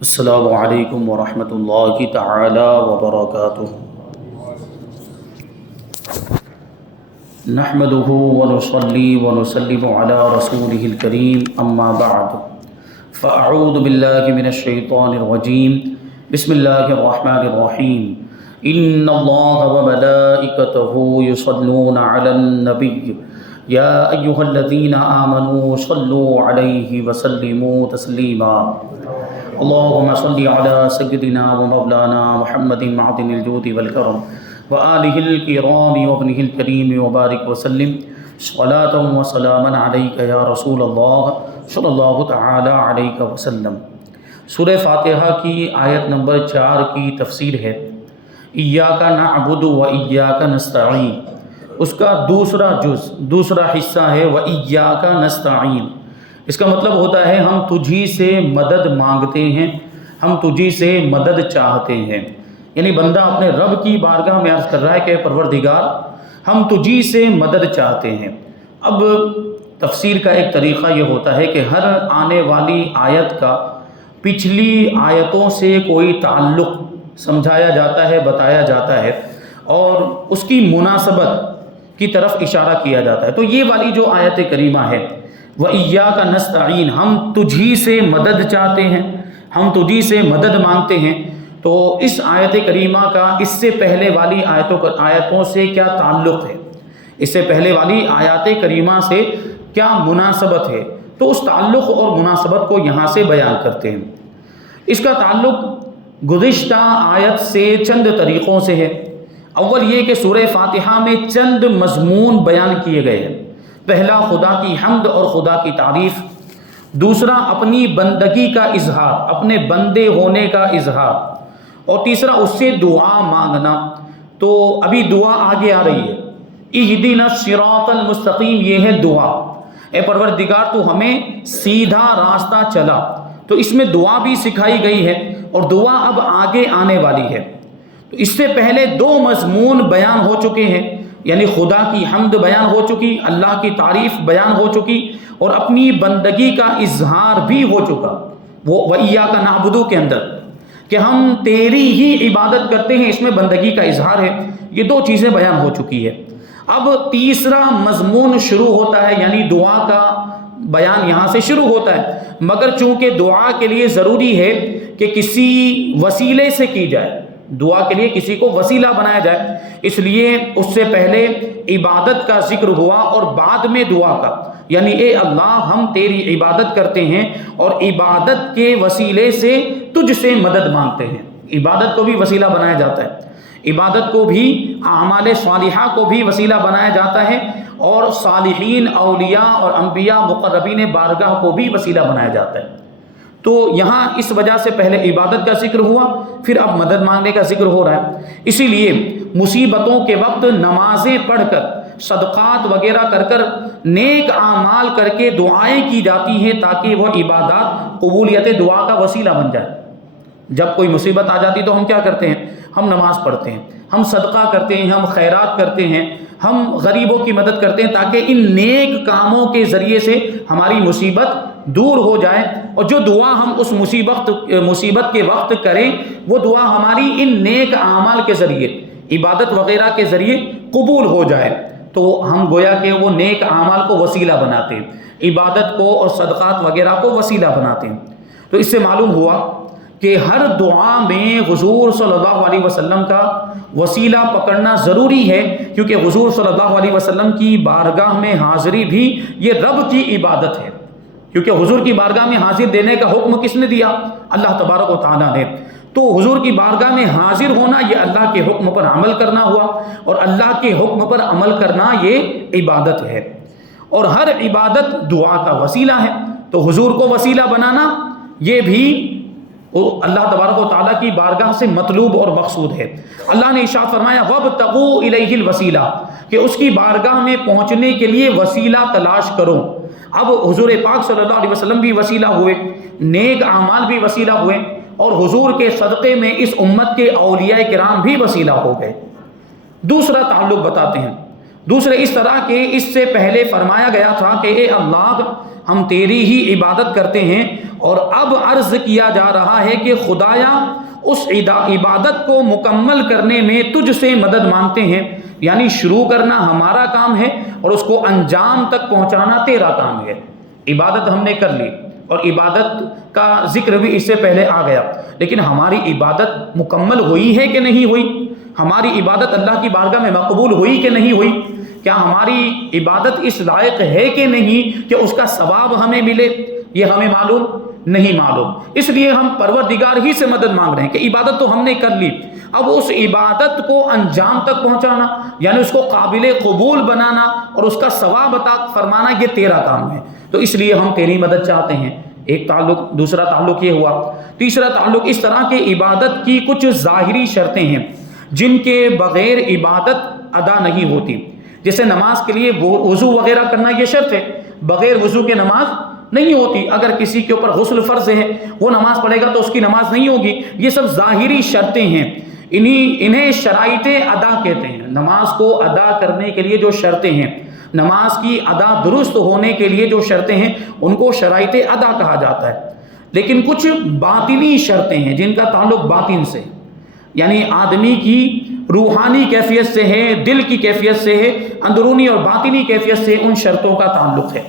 السلام علیکم ورحمۃ اللہ تعالی وبرکاتہ۔ نحمده ونصلي ونسلم على رسوله الكريم اما بعد فاعوذ باللہ من الشیطان الرجیم بسم اللہ الرحمن الرحیم ان اللہ وملائکته یصلون علی النبی یا ایہا الذین آمنوا صلوا علیہ وسلموا تسلیما اللهم صل على سيدنا ومولانا محمد معدن الجود والكرم وآله الكرام وابنه الكريم وبارك وسلم صلاة وسلاما عليك يا رسول الله صلی اللہ تعالی علیہ وسلم۔ سورہ فاتحہ کی آیت نمبر 4 کی تفسیر ہے ایاک نعبد و ایاک نستعین۔ اس کا دوسرا جز، دوسرا حصہ ہے وایاک نستعین۔ اس کا مطلب ہوتا ہے ہم تجھی سے مدد مانگتے ہیں، ہم تجھی سے مدد چاہتے ہیں۔ یعنی بندہ اپنے رب کی بارگاہ میں عرض کر رہا ہے کہ پروردگار ہم تجھی سے مدد چاہتے ہیں۔ اب تفسیر کا ایک طریقہ یہ ہوتا ہے کہ ہر آنے والی آیت کا پچھلی آیتوں سے کوئی تعلق سمجھایا جاتا ہے، بتایا جاتا ہے اور اس کی مناسبت کی طرف اشارہ کیا جاتا ہے۔ تو یہ والی جو آیت کریمہ ہے وَإِيَّاكَ نَسْتَعِينُ، ہم تجھی سے مدد چاہتے ہیں، ہم تجھی سے مدد مانگتے ہیں، تو اس آیت کریمہ کا اس سے پہلے والی آیتوں سے کیا تعلق ہے، اس سے پہلے والی آیات کریمہ سے کیا مناسبت ہے، تو اس تعلق اور مناسبت کو یہاں سے بیان کرتے ہیں۔ اس کا تعلق گزشتہ آیت سے چند طریقوں سے ہے۔ اول یہ کہ سورہ فاتحہ میں چند مضمون بیان کیے گئے ہیں۔ پہلا خدا کی حمد اور خدا کی تعریف، دوسرا اپنی بندگی کا اظہار، اپنے بندے ہونے کا اظہار، اور تیسرا اس سے دعا مانگنا۔ تو ابھی دعا آگے آ رہی ہے، اہدنا الصراط المستقیم، یہ ہے دعا، اے پروردگار تو ہمیں سیدھا راستہ چلا۔ تو اس میں دعا بھی سکھائی گئی ہے اور دعا اب آگے آنے والی ہے۔ تو اس سے پہلے دو مضمون بیان ہو چکے ہیں، یعنی خدا کی حمد بیان ہو چکی، اللہ کی تعریف بیان ہو چکی، اور اپنی بندگی کا اظہار بھی ہو چکا وہ وَإِيَّاكَ نَعْبُدُ کے اندر، کہ ہم تیری ہی عبادت کرتے ہیں، اس میں بندگی کا اظہار ہے۔ یہ دو چیزیں بیان ہو چکی ہے۔ اب تیسرا مضمون شروع ہوتا ہے، یعنی دعا کا بیان یہاں سے شروع ہوتا ہے، مگر چونکہ دعا کے لیے ضروری ہے کہ کسی وسیلے سے کی جائے، دعا کے لیے کسی کو وسیلہ بنایا جائے، اس لیے اس سے پہلے عبادت کا ذکر ہوا اور بعد میں دعا کا، یعنی اے اللہ ہم تیری عبادت کرتے ہیں اور عبادت کے وسیلے سے تجھ سے مدد مانگتے ہیں۔ عبادت کو بھی وسیلہ بنایا جاتا ہے، عبادت کو بھی، اعمال صالحہ کو بھی وسیلہ بنایا جاتا ہے، اور صالحین، اولیاء اور انبیاء مقربین بارگاہ کو بھی وسیلہ بنایا جاتا ہے۔ تو یہاں اس وجہ سے پہلے عبادت کا ذکر ہوا، پھر اب مدد مانگنے کا ذکر ہو رہا ہے۔ اسی لیے مصیبتوں کے وقت نمازیں پڑھ کر، صدقات وغیرہ کر کر، نیک اعمال کر کے دعائیں کی جاتی ہیں تاکہ وہ عبادات قبولیت دعا کا وسیلہ بن جائے۔ جب کوئی مصیبت آ جاتی تو ہم کیا کرتے ہیں؟ ہم نماز پڑھتے ہیں، ہم صدقہ کرتے ہیں، ہم خیرات کرتے ہیں، ہم غریبوں کی مدد کرتے ہیں تاکہ ان نیک کاموں کے ذریعے سے ہماری مصیبت دور ہو جائے، اور جو دعا ہم اس مصیبت کے وقت کریں وہ دعا ہماری ان نیک اعمال کے ذریعے، عبادت وغیرہ کے ذریعے قبول ہو جائے۔ تو ہم گویا کہ وہ نیک اعمال کو وسیلہ بناتے ہیں، عبادت کو اور صدقات وغیرہ کو وسیلہ بناتے ہیں۔ تو اس سے معلوم ہوا کہ ہر دعا میں حضور صلی اللہ علیہ وسلم کا وسیلہ پکڑنا ضروری ہے، کیونکہ حضور صلی اللہ علیہ وسلم کی بارگاہ میں حاضری بھی یہ رب کی عبادت ہے، کیونکہ حضور کی بارگاہ میں حاضر دینے کا حکم کس نے دیا؟ اللہ تبارک و تعالیٰ نے۔ تو حضور کی بارگاہ میں حاضر ہونا یہ اللہ کے حکم پر عمل کرنا ہوا، اور اللہ کے حکم پر عمل کرنا یہ عبادت ہے، اور ہر عبادت دعا کا وسیلہ ہے۔ تو حضور کو وسیلہ بنانا یہ بھی اللہ تبارک و تعالیٰ کی بارگاہ سے مطلوب اور مقصود ہے۔ اللہ نے ارشاد فرمایا وَابْتَغُوا إِلَيْهِ الْوَسِيلَةَ، کہ اس کی بارگاہ میں پہنچنے کے لیے وسیلہ تلاش کرو۔ اب حضور پاک صلی اللہ علیہ وسلم بھی وسیلہ ہوئے، نیک اعمال بھی وسیلہ ہوئے، اور حضور کے صدقے میں اس امت کے اولیاء کرام بھی وسیلہ ہو گئے۔ دوسرا تعلق بتاتے ہیں، دوسرے اس طرح کہ اس سے پہلے فرمایا گیا تھا کہ اے اللہ ہم تیری ہی عبادت کرتے ہیں، اور اب عرض کیا جا رہا ہے کہ خدایا اس عبادت کو مکمل کرنے میں تجھ سے مدد مانگتے ہیں، یعنی شروع کرنا ہمارا کام ہے اور اس کو انجام تک پہنچانا تیرا کام ہے۔ عبادت ہم نے کر لی، اور عبادت کا ذکر بھی اس سے پہلے آ گیا، لیکن ہماری عبادت مکمل ہوئی ہے کہ نہیں ہوئی؟ ہماری عبادت اللہ کی بارگاہ میں مقبول ہوئی کہ نہیں ہوئی؟ کیا ہماری عبادت اس لائق ہے کہ نہیں کہ اس کا ثواب ہمیں ملے؟ یہ ہمیں معلوم نہیں معلوم، اس لیے ہم پروردگار ہی سے مدد مانگ رہے ہیں کہ عبادت تو ہم نے کر لی، اب اس عبادت کو انجام تک پہنچانا، یعنی اس کو قابل قبول بنانا اور اس کا ثواب عطا فرمانا، یہ تیرا کام ہے، تو اس لیے ہم تیری مدد چاہتے ہیں۔ ایک تعلق، دوسرا تعلق یہ ہوا۔ تیسرا تعلق اس طرح کہ عبادت کی کچھ ظاہری شرطیں ہیں جن کے بغیر عبادت ادا نہیں ہوتی، جیسے نماز کے لیے وضو وغیرہ کرنا یہ شرط ہے، بغیر وضو کے نماز نہیں ہوتی۔ اگر کسی کے اوپر غسل فرض ہے، وہ نماز پڑھے گا تو اس کی نماز نہیں ہوگی۔ یہ سب ظاہری شرطیں ہیں، انہیں شرائط ادا کہتے ہیں۔ نماز کو ادا کرنے کے لیے جو شرطیں ہیں، نماز کی ادا درست ہونے کے لیے جو شرطیں ہیں، ان کو شرائط ادا کہا جاتا ہے۔ لیکن کچھ باطنی شرطیں ہیں جن کا تعلق باطن سے، یعنی آدمی کی روحانی کیفیت سے ہے، دل کی کیفیت سے ہے، اندرونی اور باطنی کیفیت سے ان شرطوں کا تعلق ہے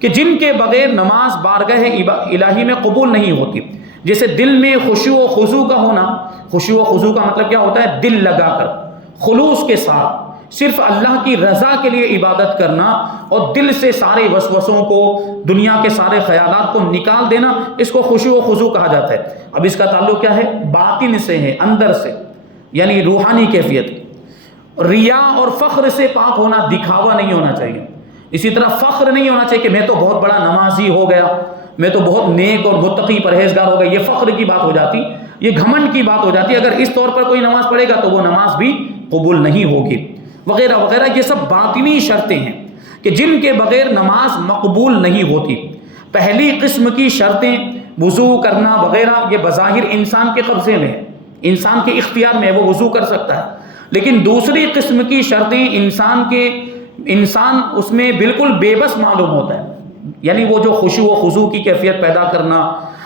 کہ جن کے بغیر نماز بارگاہ الہی میں قبول نہیں ہوتی۔ جیسے دل میں خشوع و خضوع کا ہونا۔ خشوع و خضوع کا مطلب کیا ہوتا ہے؟ دل لگا کر، خلوص کے ساتھ صرف اللہ کی رضا کے لیے عبادت کرنا، اور دل سے سارے وسوسوں کو، دنیا کے سارے خیالات کو نکال دینا، اس کو خشوع و خضوع کہا جاتا ہے۔ اب اس کا تعلق کیا ہے؟ باطن سے ہے، اندر سے، یعنی روحانی کیفیت۔ ریا اور فخر سے پاک ہونا، دکھاوا نہیں ہونا چاہیے۔ اسی طرح فخر نہیں ہونا چاہیے کہ میں تو بہت بڑا نمازی ہو گیا، میں تو بہت نیک اور متقی پرہیزگار ہو گیا، یہ فخر کی بات ہو جاتی، یہ گھمنڈ کی بات ہو جاتی۔ اگر اس طور پر کوئی نماز پڑھے گا تو وہ نماز بھی قبول نہیں ہوگی، وغیرہ وغیرہ۔ یہ سب باطنی شرطیں ہیں کہ جن کے بغیر نماز مقبول نہیں ہوتی۔ پہلی قسم کی شرطیں، وضو کرنا وغیرہ، یہ بظاہر انسان کے قبضے میں ہے، انسان کے اختیار میں وہ وضو کر سکتا ہے۔ لیکن دوسری قسم کی شرطیں انسان اس میں بالکل بے بس معلوم ہوتا ہے، یعنی وہ جو خشوع و خضوع کی کیفیت پیدا کرنا،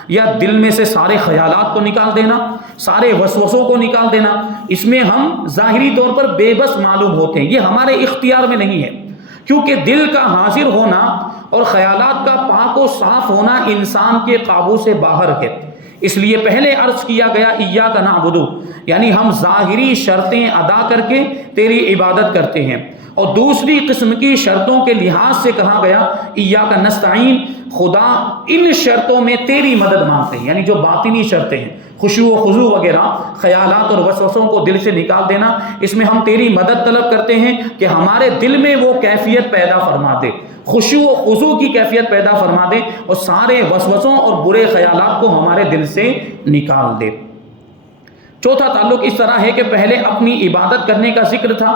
یا دل میں سے سارے خیالات کو نکال دینا، سارے وسوسوں کو نکال دینا، اس میں ہم ظاہری طور پر بے بس معلوم ہوتے ہیں، یہ ہمارے اختیار میں نہیں ہے، کیونکہ دل کا حاضر ہونا اور خیالات کا پاک و صاف ہونا انسان کے قابو سے باہر ہے۔ اس لیے پہلے عرض کیا گیا ایاک نعبد، یعنی ہم ظاہری شرطیں ادا کر کے تیری عبادت کرتے ہیں، اور دوسری قسم کی شرطوں کے لحاظ سے کہا گیا ایاک نستعین، خدا ان شرطوں میں تیری مدد مانگتے ہیں، یعنی جو باطنی شرطیں ہیں، خشوع و خضوع وغیرہ، خیالات اور وسوسوں کو دل سے نکال دینا، اس میں ہم تیری مدد طلب کرتے ہیں کہ ہمارے دل میں وہ کیفیت پیدا فرما دے، خشوع و خضوع کی کیفیت پیدا فرما دے، اور سارے وسوسوں اور برے خیالات کو ہمارے دل سے نکال دے۔ چوتھا تعلق اس طرح ہے کہ پہلے اپنی عبادت کرنے کا ذکر تھا،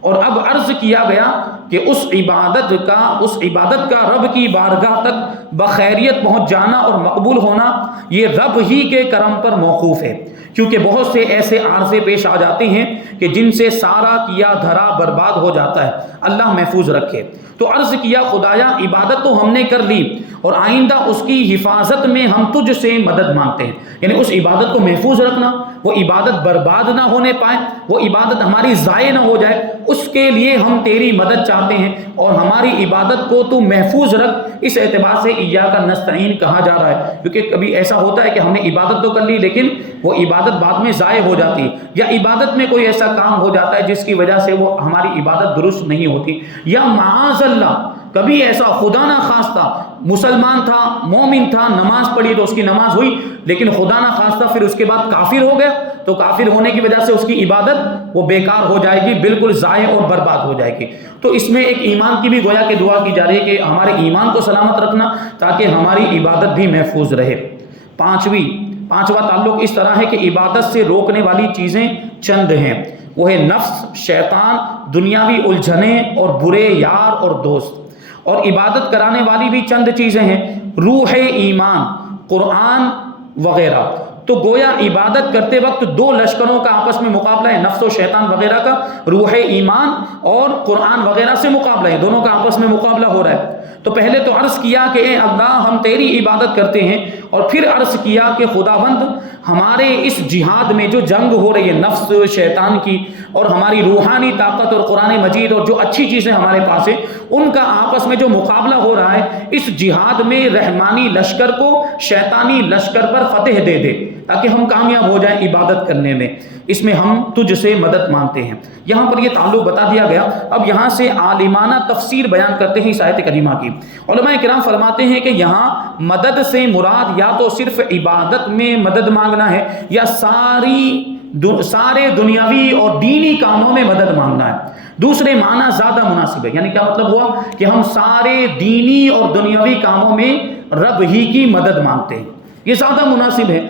اور اب عرض کیا گیا کہ اس عبادت کا رب کی بارگاہ تک بخیریت پہنچ جانا اور مقبول ہونا یہ رب ہی کے کرم پر موقوف ہے، کیونکہ بہت سے ایسے عارضے پیش آ جاتے ہیں کہ جن سے سارا کیا دھرا برباد ہو جاتا ہے، اللہ محفوظ رکھے۔ تو عرض کیا خدایا عبادت تو ہم نے کر لی، اور آئندہ اس کی حفاظت میں ہم تجھ سے مدد مانگتے ہیں، یعنی اس عبادت کو محفوظ رکھنا، وہ عبادت برباد نہ ہونے پائے، وہ عبادت ہماری ضائع نہ ہو جائے، اس کے لیے ہم تیری مدد چاہتے ہیں، اور ہماری عبادت کو تو محفوظ رکھ۔ اس اعتبار سے ایاک نستعین کہا جا رہا ہے، کیونکہ کبھی ایسا ہوتا ہے کہ ہم نے عبادت تو کر لی لیکن وہ عبادت بعد میں ضائع ہو جاتی ہے، یا عبادت میں کوئی ایسا کام ہو جاتا ہے جس کی وجہ سے وہ ہماری عبادت درست نہیں ہوتی، یا معاذ اللہ کبھی ایسا خدا نہ خواستہ مسلمان تھا، مومن تھا، نماز پڑھی تو اس کی نماز ہوئی، لیکن خدا نہ خواستہ پھر اس کے بعد کافر ہو گیا، تو کافر ہونے کی وجہ سے اس کی عبادت وہ بیکار ہو جائے گی، بالکل ضائع اور برباد ہو جائے گی۔ تو اس میں ایک ایمان کی بھی گویا کہ دعا کی جا رہی ہے کہ ہمارے ایمان کو سلامت رکھنا تاکہ ہماری عبادت بھی محفوظ رہے۔ پانچواں تعلق اس طرح ہے کہ عبادت سے روکنے والی چیزیں چند ہیں، وہ ہے نفس، شیطان، دنیاوی الجھنیں اور برے یار اور دوست، اور عبادت کرانے والی بھی چند چیزیں ہیں، روح ایمان، قرآن وغیرہ۔ تو گویا عبادت کرتے وقت دو لشکروں کا آپس میں مقابلہ ہے، نفس و شیطان وغیرہ کا، روح ایمان اور قرآن وغیرہ سے مقابلہ ہے، دونوں کا آپس میں مقابلہ ہو رہا ہے۔ تو پہلے تو عرض کیا کہ اے اللہ ہم تیری عبادت کرتے ہیں، اور پھر عرض کیا کہ خداوند ہمارے اس جہاد میں جو جنگ ہو رہی ہے نفس شیطان کی، اور ہماری روحانی طاقت اور قرآن مجید اور جو اچھی چیزیں ہمارے پاس ہیں ان کا آپس میں جو مقابلہ ہو رہا ہے، اس جہاد میں رحمانی لشکر کو شیطانی لشکر پر فتح دے دے تاکہ ہم کامیاب ہو جائیں عبادت کرنے میں، اس میں ہم تجھ سے مدد مانگتے ہیں۔ یہاں پر یہ تعلق بتا دیا گیا۔ اب یہاں سے عالمانہ تفسیر بیان کرتے ہیں اس آیت کریمہ کی۔ علماء کرام فرماتے ہیں کہ یہاں مدد سے مراد یا تو صرف عبادت میں مدد مانگنا ہے، یا سارے دنیاوی اور دینی کاموں میں مدد مانگنا ہے۔ دوسرے معنی زیادہ مناسب ہے، یعنی کیا مطلب ہوا کہ ہم سارے دینی اور دنیاوی کاموں میں رب ہی کی مدد مانگتے ہیں، یہ زیادہ مناسب ہے۔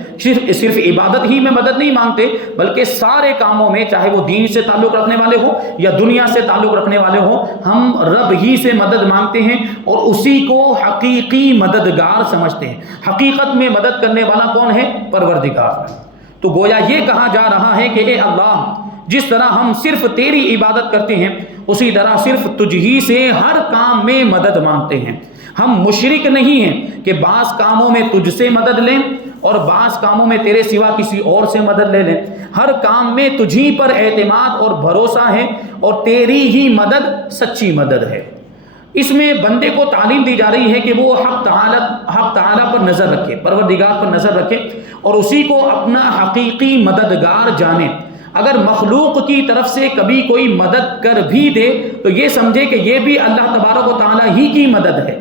صرف عبادت ہی میں مدد نہیں مانگتے، بلکہ سارے کاموں میں، چاہے وہ دین سے تعلق رکھنے والے ہو یا دنیا سے تعلق رکھنے والے ہو، ہم رب ہی سے مدد مانگتے ہیں اور اسی کو حقیقی مددگار سمجھتے ہیں۔ حقیقت میں مدد کرنے والا کون ہے؟ پروردگار۔ تو گویا یہ کہا جا رہا ہے کہ اے اللہ جس طرح ہم صرف تیری عبادت کرتے ہیں، اسی طرح صرف تجھ ہی سے ہر کام میں مدد مانگتے ہیں۔ ہم مشرک نہیں ہیں کہ بعض کاموں میں تجھ سے مدد لیں اور بعض کاموں میں تیرے سوا کسی اور سے مدد لے لیں۔ ہر کام میں تجھی پر اعتماد اور بھروسہ ہے، اور تیری ہی مدد سچی مدد ہے۔ اس میں بندے کو تعلیم دی جا رہی ہے کہ وہ حق تعالیٰ پر نظر رکھے، پروردگار پر نظر رکھے، اور اسی کو اپنا حقیقی مددگار جانے۔ اگر مخلوق کی طرف سے کبھی کوئی مدد کر بھی دے تو یہ سمجھے کہ یہ بھی اللہ تبارک و تعالیٰ ہی کی مدد ہے۔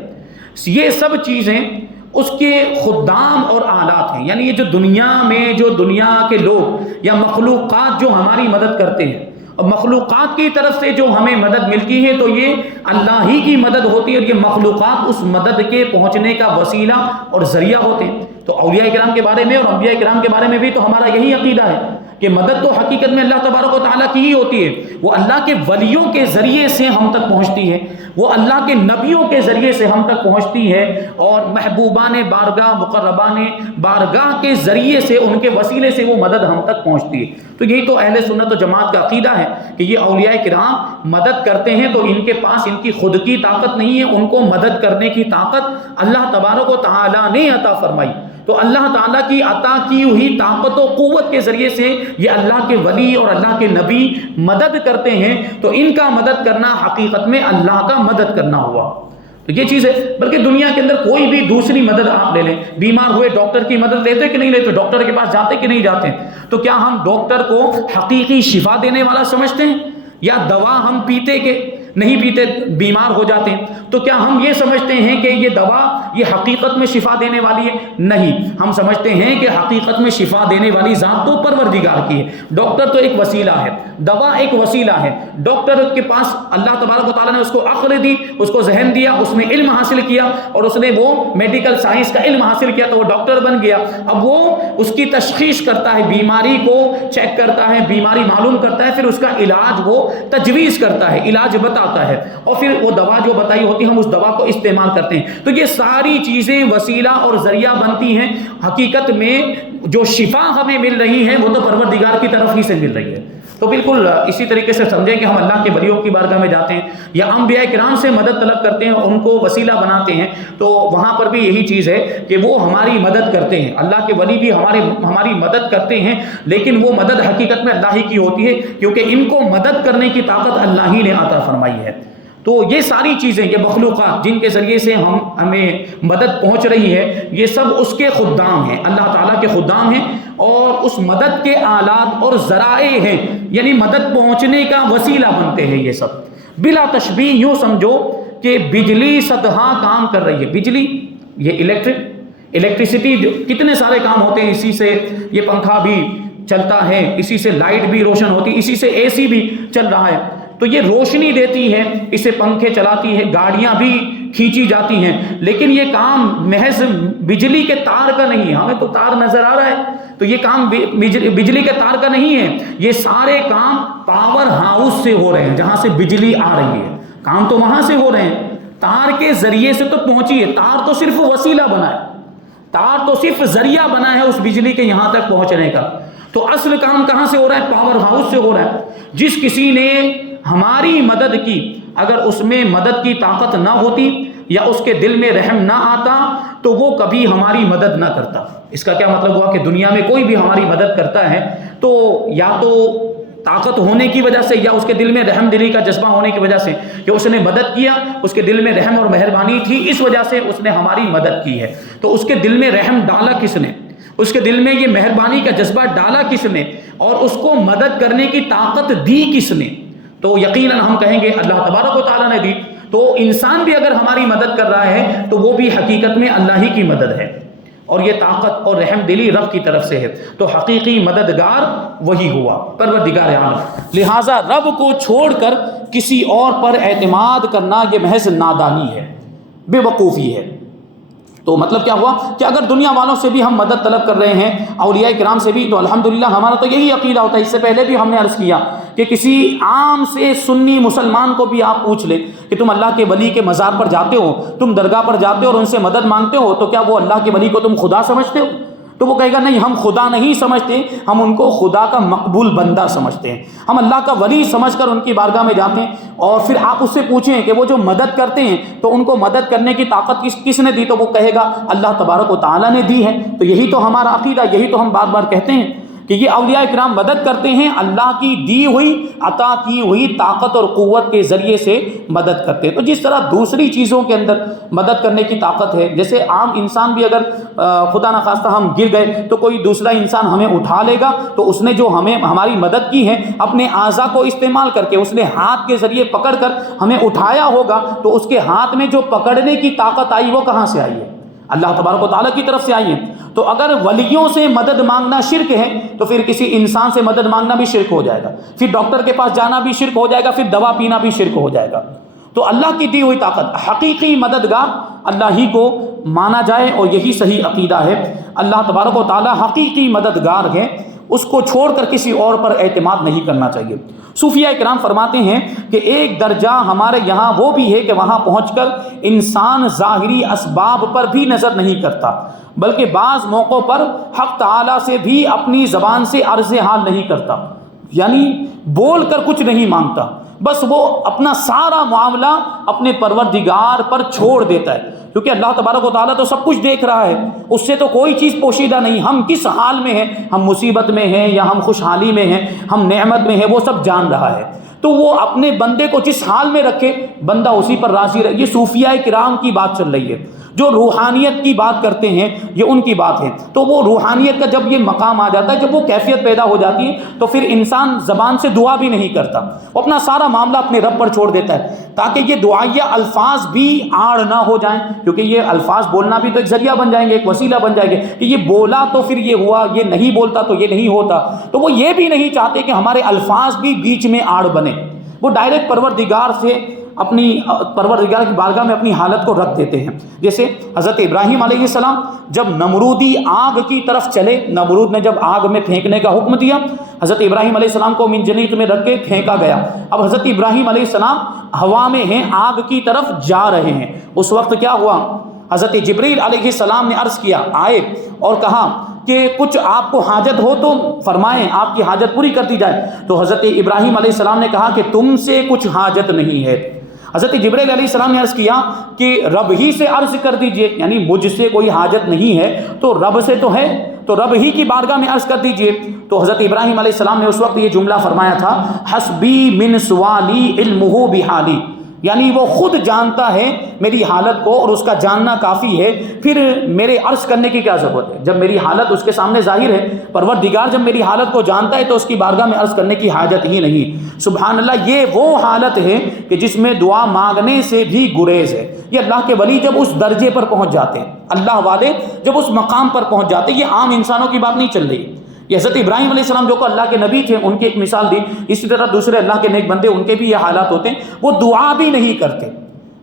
یہ سب چیزیں اس کے خدام اور آلات ہیں، یعنی یہ جو دنیا میں جو دنیا کے لوگ یا مخلوقات جو ہماری مدد کرتے ہیں، اور مخلوقات کی طرف سے جو ہمیں مدد ملتی ہے تو یہ اللہ ہی کی مدد ہوتی ہے، اور یہ مخلوقات اس مدد کے پہنچنے کا وسیلہ اور ذریعہ ہوتے ہیں۔ تو اولیاء کرام کے بارے میں اور انبیاء کرام کے بارے میں بھی تو ہمارا یہی عقیدہ ہے کہ مدد تو حقیقت میں اللہ تبارک و تعالیٰ کی ہی ہوتی ہے، وہ اللہ کے ولیوں کے ذریعے سے ہم تک پہنچتی ہے، وہ اللہ کے نبیوں کے ذریعے سے ہم تک پہنچتی ہے، اور محبوبان بارگاہ مقربان بارگاہ کے ذریعے سے، ان کے وسیلے سے وہ مدد ہم تک پہنچتی ہے۔ تو یہی تو اہل سنت و جماعت کا عقیدہ ہے کہ یہ اولیاء کرام مدد کرتے ہیں تو ان کے پاس ان کی خود کی طاقت نہیں ہے، ان کو مدد کرنے کی طاقت اللہ تبارک و تعالیٰ نے عطا فرمائی۔ تو اللہ تعالیٰ کی عطا کی ہوئی طاقت و قوت کے ذریعے سے یہ اللہ کے ولی اور اللہ کے نبی مدد کرتے ہیں، تو ان کا مدد کرنا حقیقت میں اللہ کا مدد کرنا ہوا۔ تو یہ چیز ہے۔ بلکہ دنیا کے اندر کوئی بھی دوسری مدد آپ لے لیں، بیمار ہوئے ڈاکٹر کی مدد لیتے کہ نہیں لیتے، ڈاکٹر کے پاس جاتے کہ نہیں جاتے، تو کیا ہم ڈاکٹر کو حقیقی شفا دینے والا سمجھتے ہیں؟ یا دوا ہم پیتے کہ نہیں پیتے بیمار ہو جاتے ہیں، تو کیا ہم یہ سمجھتے ہیں کہ یہ دوا یہ حقیقت میں شفا دینے والی ہے؟ نہیں، ہم سمجھتے ہیں کہ حقیقت میں شفا دینے والی ذات تو پروردگار کی ہے، ڈاکٹر تو ایک وسیلہ ہے، دوا ایک وسیلہ ہے۔ ڈاکٹر کے پاس اللہ تبارک و تعالیٰ نے اس کو عقل دی، اس کو ذہن دیا، اس میں علم حاصل کیا، اور اس نے وہ میڈیکل سائنس کا علم حاصل کیا تو وہ ڈاکٹر بن گیا۔ اب وہ اس کی تشخیص کرتا ہے، بیماری کو چیک کرتا ہے، بیماری معلوم کرتا ہے، پھر اس کا علاج وہ تجویز کرتا ہے، علاج بتاتا ہے، اور پھر وہ دوا جو بتائی ہوتی ہے ہم اس دوا کو استعمال کرتے ہیں۔ تو یہ ساری چیزیں وسیلہ اور ذریعہ بنتی ہیں، حقیقت میں جو شفا ہمیں مل رہی ہے وہ تو پروردگار کی طرف ہی سے مل رہی ہے۔ تو بالکل اسی طریقے سے سمجھیں کہ ہم اللہ کے ولیوں کی بارگاہ میں جاتے ہیں یا انبیاء کرام سے مدد طلب کرتے ہیں، ان کو وسیلہ بناتے ہیں، تو وہاں پر بھی یہی چیز ہے کہ وہ ہماری مدد کرتے ہیں، اللہ کے ولی بھی ہماری مدد کرتے ہیں، لیکن وہ مدد حقیقت میں اللہ ہی کی ہوتی ہے، کیونکہ ان کو مدد کرنے کی طاقت اللہ ہی نے عطا فرمائی ہے۔ تو یہ ساری چیزیں، یہ مخلوقات جن کے ذریعے سے ہمیں مدد پہنچ رہی ہے، یہ سب اس کے خدام ہیں، اللہ تعالیٰ کے خدام ہیں، اور اس مدد کے آلات اور ذرائع ہیں، یعنی مدد پہنچنے کا وسیلہ بنتے ہیں یہ سب۔ بلا تشبیہ یوں سمجھو کہ بجلی صدہا کام کر رہی ہے، بجلی یہ الیکٹریسٹی کتنے سارے کام ہوتے ہیں، اسی سے یہ پنکھا بھی چلتا ہے، اسی سے لائٹ بھی روشن ہوتی ہے، اسی سے اے سی بھی چل رہا ہے، تو یہ روشنی دیتی ہے، اسے پنکھے چلاتی ہے، گاڑیاں بھی کھینچی جاتی ہیں، لیکن یہ کام محض بجلی کے تار کا نہیں ہے، ہمیں تو تار نظر آ رہا ہے، تو یہ کام بجلی کے تار کا نہیں ہے، یہ سارے کام پاور ہاؤس سے ہو رہے ہیں، جہاں سے بجلی آ رہی ہے، کام تو وہاں سے ہو رہے ہیں، تار کے ذریعے سے تو پہنچی ہے، تار تو صرف وسیلہ بنا ہے، تار تو صرف ذریعہ بنا ہے اس بجلی کے یہاں تک پہنچنے کا، تو اصل کام کہاں سے ہو رہا ہے؟ پاور ہاؤس سے ہو رہا ہے۔ جس کسی نے ہماری مدد کی، اگر اس میں مدد کی طاقت نہ ہوتی یا اس کے دل میں رحم نہ آتا تو وہ کبھی ہماری مدد نہ کرتا۔ اس کا کیا مطلب ہوا کہ دنیا میں کوئی بھی ہماری مدد کرتا ہے تو یا تو طاقت ہونے کی وجہ سے یا اس کے دل میں رحم دلی کا جذبہ ہونے کی وجہ سے کہ اس نے مدد کیا، اس کے دل میں رحم اور مہربانی تھی، اس وجہ سے اس نے ہماری مدد کی ہے۔ تو اس کے دل میں رحم ڈالا کس نے؟ اس کے دل میں یہ مہربانی کا جذبہ ڈالا کس نے؟ اور اس کو مدد کرنے کی طاقت دی کس نے؟ تو یقیناً ہم کہیں گے اللہ تبارک و تعالیٰ نے دی۔ تو انسان بھی اگر ہماری مدد کر رہا ہے تو وہ بھی حقیقت میں اللہ ہی کی مدد ہے، اور یہ طاقت اور رحم دلی رب کی طرف سے ہے۔ تو حقیقی مددگار وہی ہوا، پروردگار عالم۔ لہٰذا رب کو چھوڑ کر کسی اور پر اعتماد کرنا یہ محض نادانی ہے، بے وقوفی ہے۔ تو مطلب کیا ہوا کہ اگر دنیا والوں سے بھی ہم مدد طلب کر رہے ہیں، اولیاء کرام سے بھی، تو الحمدللہ ہمارا تو یہی عقیدہ ہوتا ہے۔ اس سے پہلے بھی ہم نے عرض کیا کہ کسی عام سے سنی مسلمان کو بھی آپ پوچھ لیں کہ تم اللہ کے ولی کے مزار پر جاتے ہو، تم درگاہ پر جاتے ہو اور ان سے مدد مانگتے ہو، تو کیا وہ اللہ کے ولی کو تم خدا سمجھتے ہو؟ تو وہ کہے گا نہیں، ہم خدا نہیں سمجھتے، ہم ان کو خدا کا مقبول بندہ سمجھتے ہیں، ہم اللہ کا ولی سمجھ کر ان کی بارگاہ میں جاتے ہیں۔ اور پھر آپ اس سے پوچھیں کہ وہ جو مدد کرتے ہیں تو ان کو مدد کرنے کی طاقت کس نے دی؟ تو وہ کہے گا اللہ تبارک و تعالیٰ نے دی ہے۔ تو یہی تو ہمارا عقیدہ، یہی تو ہم بار بار کہتے ہیں کہ یہ اولیاء کرام مدد کرتے ہیں، اللہ کی دی ہوئی عطا کی ہوئی طاقت اور قوت کے ذریعے سے مدد کرتے ہیں۔ تو جس طرح دوسری چیزوں کے اندر مدد کرنے کی طاقت ہے، جیسے عام انسان بھی اگر خدا نخواستہ ہم گر گئے تو کوئی دوسرا انسان ہمیں اٹھا لے گا، تو اس نے جو ہماری مدد کی ہے اپنے اعضاء کو استعمال کر کے، اس نے ہاتھ کے ذریعے پکڑ کر ہمیں اٹھایا ہوگا، تو اس کے ہاتھ میں جو پکڑنے کی طاقت آئی وہ کہاں سے آئی ہے؟ اللہ تبارک و تعالیٰ کی طرف سے آئی ہے۔ تو اگر ولیوں سے مدد مانگنا شرک ہے تو پھر کسی انسان سے مدد مانگنا بھی شرک ہو جائے گا، پھر ڈاکٹر کے پاس جانا بھی شرک ہو جائے گا، پھر دوا پینا بھی شرک ہو جائے گا۔ تو اللہ کی دی ہوئی طاقت، حقیقی مددگار اللہ ہی کو مانا جائے، اور یہی صحیح عقیدہ ہے۔ اللہ تبارک و تعالیٰ حقیقی مددگار ہے، اس کو چھوڑ کر کسی اور پر اعتماد نہیں کرنا چاہیے۔ صوفیاء کرام فرماتے ہیں کہ ایک درجہ ہمارے یہاں وہ بھی ہے کہ وہاں پہنچ کر انسان ظاہری اسباب پر بھی نظر نہیں کرتا، بلکہ بعض موقعوں پر حق تعالیٰ سے بھی اپنی زبان سے عرض حال نہیں کرتا، یعنی بول کر کچھ نہیں مانگتا، بس وہ اپنا سارا معاملہ اپنے پروردگار پر چھوڑ دیتا ہے، کیونکہ اللہ تبارک و تعالیٰ تو سب کچھ دیکھ رہا ہے، اس سے تو کوئی چیز پوشیدہ نہیں۔ ہم کس حال میں ہیں، ہم مصیبت میں ہیں یا ہم خوشحالی میں ہیں، ہم نعمت میں ہیں، وہ سب جان رہا ہے۔ تو وہ اپنے بندے کو جس حال میں رکھے، بندہ اسی پر راضی رہے۔ یہ صوفیاء کرام کی بات چل رہی ہے، جو روحانیت کی بات کرتے ہیں، یہ ان کی بات ہے۔ تو وہ روحانیت کا جب یہ مقام آ جاتا ہے، جب وہ کیفیت پیدا ہو جاتی ہے، تو پھر انسان زبان سے دعا بھی نہیں کرتا، وہ اپنا سارا معاملہ اپنے رب پر چھوڑ دیتا ہے، تاکہ یہ دعائیہ الفاظ بھی آڑ نہ ہو جائیں، کیونکہ یہ الفاظ بولنا بھی تو ایک ذریعہ بن جائیں گے، ایک وسیلہ بن جائیں گے کہ یہ بولا تو پھر یہ ہوا، یہ نہیں بولتا تو یہ نہیں ہوتا۔ تو وہ یہ بھی نہیں چاہتے کہ ہمارے الفاظ بھی بیچ میں آڑ بنے، وہ ڈائریکٹ پروردگار سے اپنی پروردگار کی بارگاہ میں اپنی حالت کو رکھ دیتے ہیں۔ جیسے حضرت ابراہیم علیہ السلام جب نمرودی آگ کی طرف چلے، نمرود نے جب آگ میں پھینکنے کا حکم دیا، حضرت ابراہیم علیہ السلام کو منجنیق میں رکھ کے پھینکا گیا۔ اب حضرت ابراہیم علیہ السلام ہوا میں ہیں، آگ کی طرف جا رہے ہیں۔ اس وقت کیا ہوا؟ حضرت جبریل علیہ السلام نے عرض کیا، آئے اور کہا کہ کچھ آپ کو حاجت ہو تو فرمائیں، آپ کی حاجت پوری کر دی جائے۔ تو حضرت ابراہیم علیہ السلام نے کہا کہ تم سے کچھ حاجت نہیں ہے۔ حضرت جبریل علیہ السلام نے عرض کیا کہ رب ہی سے عرض کر دیجئے، یعنی مجھ سے کوئی حاجت نہیں ہے تو رب سے تو ہے، تو رب ہی کی بارگاہ میں عرض کر دیجئے۔ تو حضرت ابراہیم علیہ السلام نے اس وقت یہ جملہ فرمایا تھا، حسبی من سوالی علمہ بحالی، یعنی وہ خود جانتا ہے میری حالت کو اور اس کا جاننا کافی ہے، پھر میرے عرض کرنے کی کیا ضرورت ہے؟ جب میری حالت اس کے سامنے ظاہر ہے، پروردگار جب میری حالت کو جانتا ہے تو اس کی بارگاہ میں عرض کرنے کی حاجت ہی نہیں۔ سبحان اللہ، یہ وہ حالت ہے کہ جس میں دعا مانگنے سے بھی گریز ہے۔ یہ اللہ کے ولی جب اس درجے پر پہنچ جاتے ہیں، اللہ والے جب اس مقام پر پہنچ جاتے ہیں، یہ عام انسانوں کی بات نہیں چل رہی۔ یہ حضرت ابراہیم علیہ السلام جو کہ اللہ کے نبی تھے، ان کی ایک مثال دی، اسی طرح دوسرے اللہ کے نیک بندے، ان کے بھی یہ حالات ہوتے ہیں، وہ دعا بھی نہیں کرتے،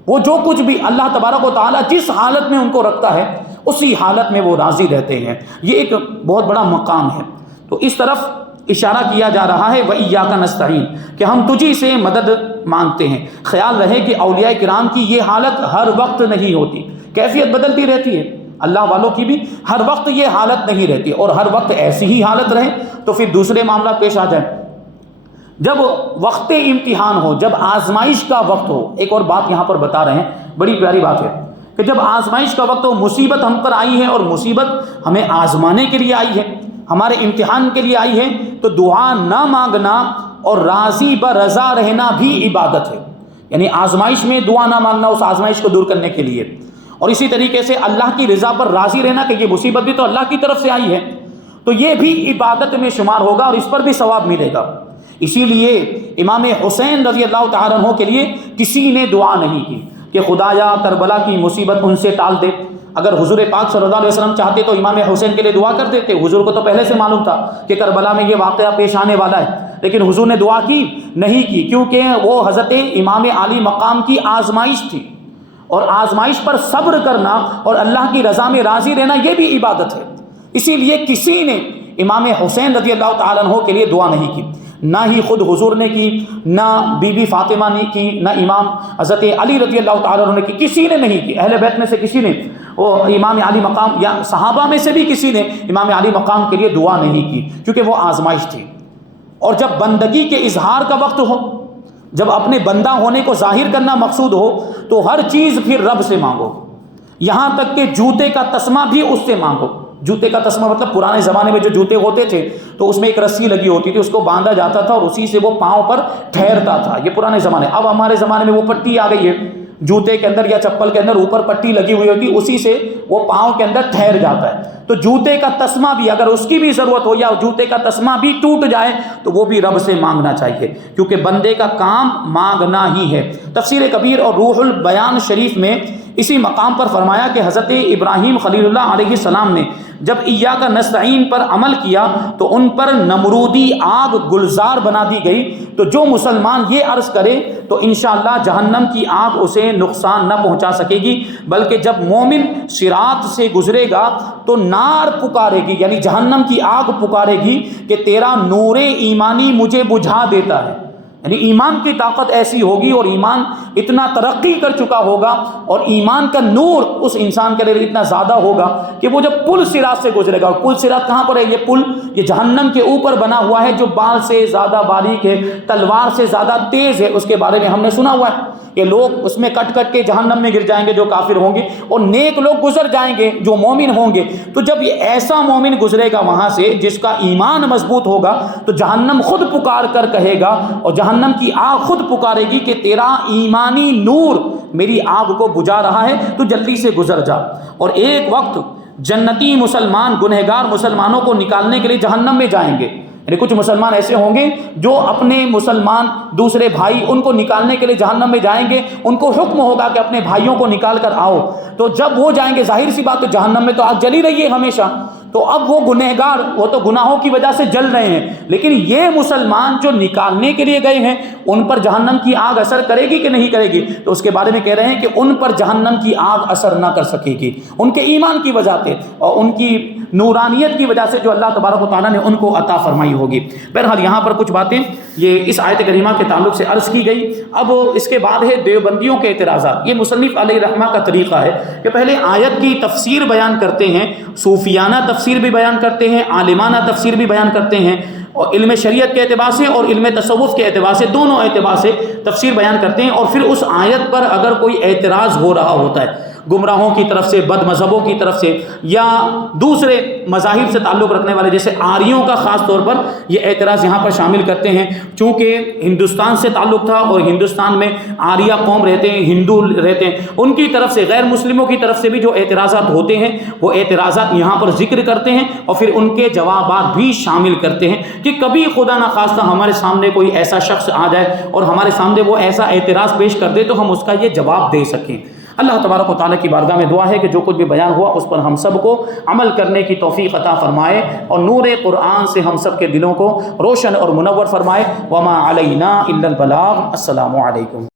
وہ جو کچھ بھی اللہ تبارک و تعالیٰ جس حالت میں ان کو رکھتا ہے اسی حالت میں وہ راضی رہتے ہیں۔ یہ ایک بہت بڑا مقام ہے۔ تو اس طرف اشارہ کیا جا رہا ہے وَإِيَّاكَ نَسْتَعِينُ، کہ ہم تجھی سے مدد مانگتے ہیں۔ خیال رہے کہ اولیاء کرام کی یہ حالت ہر وقت نہیں ہوتی، کیفیت بدلتی رہتی ہے۔ اللہ والوں کی بھی ہر وقت یہ حالت نہیں رہتی، اور ہر وقت ایسی ہی حالت رہے تو پھر دوسرے معاملات پیش آ جائیں۔ جب وقت امتحان ہو، جب آزمائش کا وقت ہو، ایک اور بات یہاں پر بتا رہے ہیں، بڑی پیاری بات ہے کہ جب آزمائش کا وقت ہو، مصیبت ہم پر آئی ہے اور مصیبت ہمیں آزمانے کے لیے آئی ہے، ہمارے امتحان کے لیے آئی ہے، تو دعا نہ مانگنا اور راضی برضا رہنا بھی عبادت ہے۔ یعنی آزمائش میں دعا نہ مانگنا اس آزمائش کو دور کرنے کے لیے، اور اسی طریقے سے اللہ کی رضا پر راضی رہنا کہ یہ مصیبت بھی تو اللہ کی طرف سے آئی ہے، تو یہ بھی عبادت میں شمار ہوگا اور اس پر بھی ثواب ملے گا۔ اسی لیے امام حسین رضی اللہ تعالیٰ عنہ کے لیے کسی نے دعا نہیں کی کہ خدایا کربلا کی مصیبت ان سے ٹال دے۔ اگر حضور پاک صلی اللہ علیہ وسلم چاہتے تو امام حسین کے لیے دعا کر دیتے، حضور کو تو پہلے سے معلوم تھا کہ کربلا میں یہ واقعہ پیش آنے والا ہے، لیکن حضور نے دعا کی نہیں کی، کیونکہ وہ حضرت امام علی مقام کی آزمائش تھی، اور آزمائش پر صبر کرنا اور اللہ کی رضا میں راضی رہنا یہ بھی عبادت ہے۔ اسی لیے کسی نے امام حسین رضی اللہ تعالیٰ عنہ کے لیے دعا نہیں کی، نہ ہی خود حضور نے کی، نہ بی بی فاطمہ نے کی، نہ امام حضرت علی رضی اللہ تعالیٰ عنہ نے کی، کسی نے نہیں کی۔ اہل بیت میں سے کسی نے، وہ امام علی مقام یا صحابہ میں سے بھی کسی نے امام علی مقام کے لیے دعا نہیں کی، کیونکہ وہ آزمائش تھی۔ اور جب بندگی کے اظہار کا وقت ہو، جب اپنے بندہ ہونے کو ظاہر کرنا مقصود ہو، تو ہر چیز پھر رب سے مانگو، یہاں تک کہ جوتے کا تسمہ بھی اس سے مانگو۔ جوتے کا تسمہ مطلب پرانے زمانے میں جو جوتے ہوتے تھے تو اس میں ایک رسی لگی ہوتی تھی، اس کو باندھا جاتا تھا اور اسی سے وہ پاؤں پر ٹھہرتا تھا، یہ پرانے زمانے۔ اب ہمارے زمانے میں وہ پٹی آ گئی ہے، جوتے کے اندر یا چپل کے اندر اوپر پٹی لگی ہوئی ہوتی، اسی سے وہ پاؤں کے اندر ٹھہر جاتا ہے۔ تو جوتے کا تسمہ بھی اگر اس کی بھی ضرورت ہو یا جوتے کا تسمہ بھی ٹوٹ جائے تو وہ بھی رب سے مانگنا چاہیے، کیونکہ بندے کا کام مانگنا ہی ہے۔ تفسیر کبیر اور روح البیان شریف میں اسی مقام پر فرمایا کہ حضرت ابراہیم خلیل اللہ علیہ السلام نے جب ایاک نستعین پر عمل کیا تو ان پر نمرودی آگ گلزار بنا دی گئی، تو جو مسلمان یہ عرض کرے تو انشاءاللہ جہنم کی آگ اسے نقصان نہ پہنچا سکے گی، بلکہ جب مومن صراط سے گزرے گا تو نار پکارے گی، یعنی جہنم کی آگ پکارے گی کہ تیرا نور ایمانی مجھے بجھا دیتا ہے۔ یعنی ایمان کی طاقت ایسی ہوگی اور ایمان اتنا ترقی کر چکا ہوگا اور ایمان کا نور اس انسان کے لیے اتنا زیادہ ہوگا کہ وہ جب پل صراط سے گزرے گا، اور پل صراط کہاں پر ہے؟ یہ پل یہ جہنم کے اوپر بنا ہوا ہے، جو بال سے زیادہ باریک ہے، تلوار سے زیادہ تیز ہے، اس کے بارے میں ہم نے سنا ہوا ہے کہ لوگ اس میں کٹ کٹ کے جہنم میں گر جائیں گے جو کافر ہوں گے، اور نیک لوگ گزر جائیں گے جو مومن ہوں گے۔ تو جب یہ ایسا مومن گزرے گا وہاں سے جس کا ایمان مضبوط ہوگا، تو جہنم خود پکار کر کہے گا اور جہنم کی آگ خود پکارے گی کہ تیرا ایمانی نور میری آگ کو بجھا رہا ہے، تو جلدی سے گزر جا۔ اور ایک وقت جنتی مسلمان گنہگار مسلمانوں کو نکالنے کے لیے جہنم میں جائیں گے، یعنی کچھ مسلمان ایسے ہوں گے جو اپنے مسلمان دوسرے بھائی ان کو نکالنے کے لیے جہنم میں جائیں گے، ان کو حکم ہوگا کہ اپنے بھائیوں کو نکال کر آؤ، تو جب وہ جائیں گے ظاہر سی بات ہے جہنم میں تو آگ جلی رہی ہے ہمیشہ، تو اب وہ گنہگار وہ تو گناہوں کی وجہ سے جل رہے ہیں، لیکن یہ مسلمان جو نکالنے کے لیے گئے ہیں ان پر جہنم کی آگ اثر کرے گی کہ نہیں کرے گی؟ تو اس کے بارے میں کہہ رہے ہیں کہ ان پر جہنم کی آگ اثر نہ کر سکے گی، ان کے ایمان کی وجہ سے اور ان کی نورانیت کی وجہ سے جو اللہ تبارک و تعالیٰ نے ان کو عطا فرمائی ہوگی۔ بہرحال یہاں پر کچھ باتیں یہ اس آیت کریمہ کے تعلق سے عرض کی گئی۔ اب اس کے بعد ہے دیوبندیوں کے اعتراضات۔ یہ مصنف علیہ رحمہ کا طریقہ ہے کہ پہلے آیت کی تفسیر بیان کرتے ہیں، صوفیانہ تفسیر بھی بیان کرتے ہیں، عالمانہ تفسیر بھی بیان کرتے ہیں، اور علم شریعت کے اعتبار سے اور علم تصوف کے اعتبار سے دونوں اعتبار سے تفسیر بیان کرتے ہیں، اور پھر اس آیت پر اگر کوئی اعتراض ہو رہا ہوتا ہے گمراہوں کی طرف سے، بد مذہبوں کی طرف سے، یا دوسرے مذاہب سے تعلق رکھنے والے جیسے آریوں کا خاص طور پر یہ اعتراض یہاں پر شامل کرتے ہیں، چونکہ ہندوستان سے تعلق تھا اور ہندوستان میں آریہ قوم رہتے ہیں، ہندو رہتے ہیں، ان کی طرف سے غیر مسلموں کی طرف سے بھی جو اعتراضات ہوتے ہیں وہ اعتراضات یہاں پر ذکر کرتے ہیں اور پھر ان کے جوابات بھی شامل کرتے ہیں کہ کبھی خدا نخواستہ ہمارے سامنے کوئی ایسا شخص آ جائے اور ہمارے سامنے وہ ایسا اعتراض پیش کر دے تو ہم اس کا یہ جواب دے سکیں۔ اللہ تبارک و تعالیٰ کی بارگاہ میں دعا ہے کہ جو کچھ بھی بیان ہوا اس پر ہم سب کو عمل کرنے کی توفیق عطا فرمائے اور نور قرآن سے ہم سب کے دلوں کو روشن اور منور فرمائے۔ وما علینا الا البلاغ۔ السلام علیکم۔